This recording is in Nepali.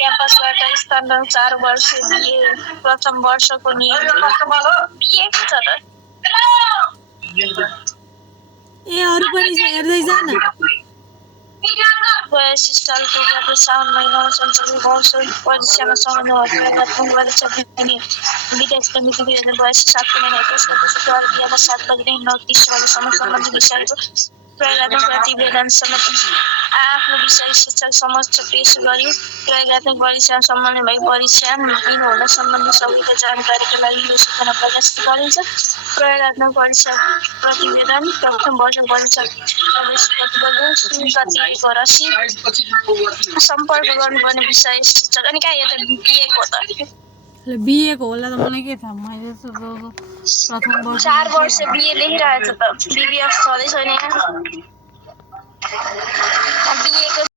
क्याम्पसबाट स्थानान्तरण 4 वर्ष बिए प्रथम वर्षको बिए छ त ए अरु पनि छ हेर्दै जान सालको गत साउन महिनामा सञ्चालित मौसम परीक्षामा समाधान परीक्षा दिने विदेश समिति 2022 7 महिना 21 बिहान 7 बजे 29 बजेसम्म सम्बन्धित विषयको प्रयोगात्मक प्रतिवेदन समिति आफ्नो विषय शिक्षक समक्ष पेश गरी प्रयोगात्मक परीक्षा सम्बन्धी भई परीक्षा दिनुहुन सम्बन्धी सबै जानकारीका लागि यो सूचना प्रकाश गरिन्छ। प्रयोगात्मक परीक्षा प्रतिवेदन प्रथम वर्ष परीक्षा प्रवेश प्रतिवेदन सम्पर्क गर्नुपर्ने विषय शिक्षक अनि कहाँ यो त बिएको त बिएको होला त मलाई के थाहा मैले प्रथम वर्ष 4 वर्ष बिए लेखिरहेको छ त बिबिएफ छँदै छैन यहाँ बिएको